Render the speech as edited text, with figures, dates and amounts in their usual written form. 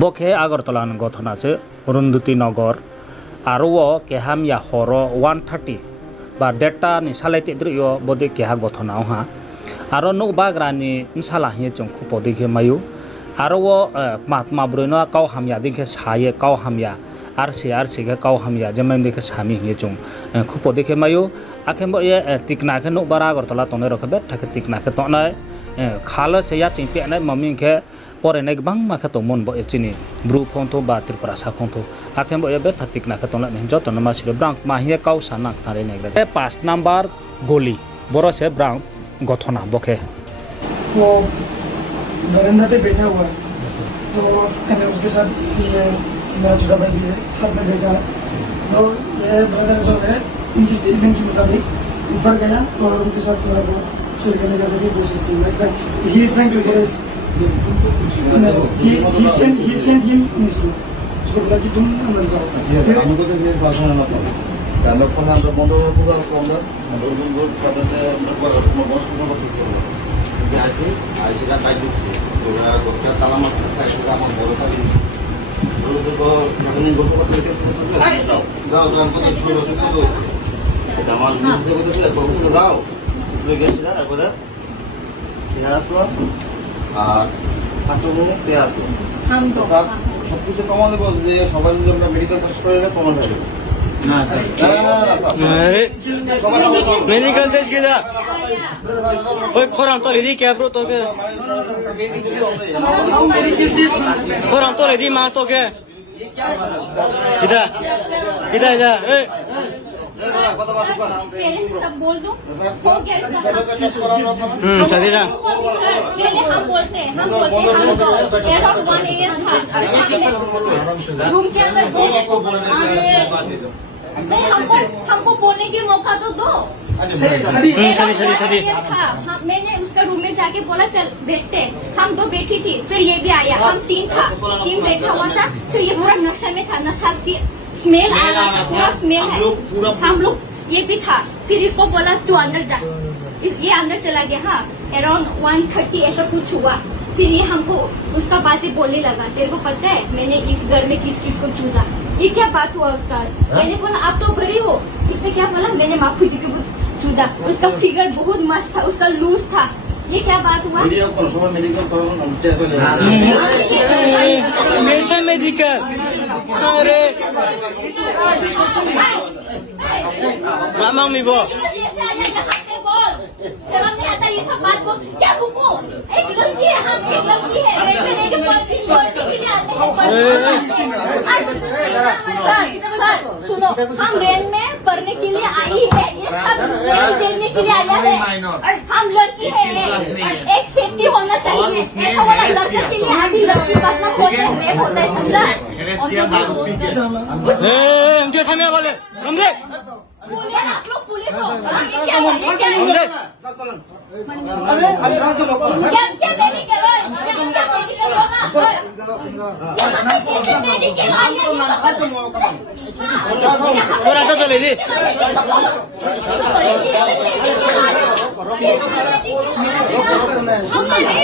বকে আগরতলা গঠন আছে অরুন্ধতী নগর আরও কেহামিয়া হর 130 বা 1.5টা ni সালাইতে দ্রিয় বদে কেহা গঠনাও হা আরো নকবাগ্রানি সালাহিয়ে চংখু পদিকে মায়ু আরো মাবরৈনো কাউ হামিয়া দিকে সায়ে কাউ হামিয়া আর সে কে কাউ হামিয়া যেমন দিকে সামি হিয়ে চং খুব পদিকে মায়ু আখেমব এ টিকনাকে নকবারা আগরতলা তনে রখবে থাকে টিকনাকে তনায় খালো সেয়া চিংপে নাই মমিংকে পরে নাই বাং মাখে তো মন বয়ে চিনি ব্রু ফন্থো বা ত্রিপুরা সা ফন্থো আখেম বয়ে বে থাতিক নাখে তলা নেই যত नमा सिरो ब्रांक माहिया काउ सानाक नारे नेगरे 5 नंबर गोली बरो से ब्रांक गथना बखे वो बरंदा पे बैठा हुआ है तो मैंने उसके साथ ये मेरा छोटा भाई भी है साथ में बैठा है तो ये ब्रदर जो है उनकी स्टेटमेंट के मुताबिक ऊपर गया और उनके साथ थोड़ा बहुत छेड़ करने की कोशिश की like he is trying to harass he sent him missing. उसको बोला कि तुम मर जाओ। फिर हमको तो ये भाषण ना पड़ा। हम लोग को हम लोग बंदों को पूरा सोना, हम लोग करते थे हम लोग को बहुत कुछ होता था। ऐसे का कायदे से तो डॉक्टर ताला मत कायदे का हम भरोसा नहीं। तो हमने ग्रुप को लेके जाओ हमको तो शुरू होते तो तमाम से बोलते थे ग्रुप को जाओ उसमें गए थे अगर यहाँ से আর আক্রমণে কে আছে স্যার সব কিছু প্রমাণ দেবো যে সবাই যদি আমরা মেডিকেল টেস্ট করে নিলে প্রমাণ হয়ে যাবে না স্যার মেডিকেল টেস্ট কি দা ওই ফরাম তো রেডি কে ব্রো তোকে ফরাম তো রেডি মা তোকে কিদা কিদা যা এই पहले से सब बोल दूं हो गया सरीरा पहले हम बोलते हैं हम अराउंड 1 AM था रूम के अंदर नहीं हमको बोलने के मौका तो दो मैंने उसका रूम में जाके बोला चल बैठते हम 2 बैठी थी फिर ये भी आया हम 3 बैठा हुआ था फिर ये पूरा नशा में था नशा की स्मेल आ रहा था पूरा स्मेल है हम लोग ये भी था फिर इसको बोला तू अंदर जा ये अंदर चला गया हाँ अराउंड 1:30 ऐसा कुछ हुआ फिर ये हमको उसका बातें बोलने लगा तेरे को पता है मैंने इस घर में किस किस को चूना ये क्या बात हुआ उसका मैंने बोला आप तो बड़ी हो इसने क्या बोला मैंने माखू जी को चूदा उसका फिगर बहुत मस्त था उसका लूज था ये क्या बात हुआ हमेशा मेडिकल अरे लामांग मिबो शर्म नहीं आता ये सब बात को क्या रुको एक लड़की है हम एक लड़की है रेलवे लेके पढ़ने के लिए आते हैं सर सुनो हम रेल में पढ़ने के लिए आई है ये सब देने के लिए आया है हम लड़की है एक सेफ्टी होना चाहिए ऐसा वाला लड़के के लिए अभी लड़की बात ना होते रेप होता है समझा हमके खामिया बोले हमके पुलिस आप लोग पुलिस हो क्या क्या मेडिकल क्या मेडिकल होना मेडिकल आया और आता तो ले दी हम नहीं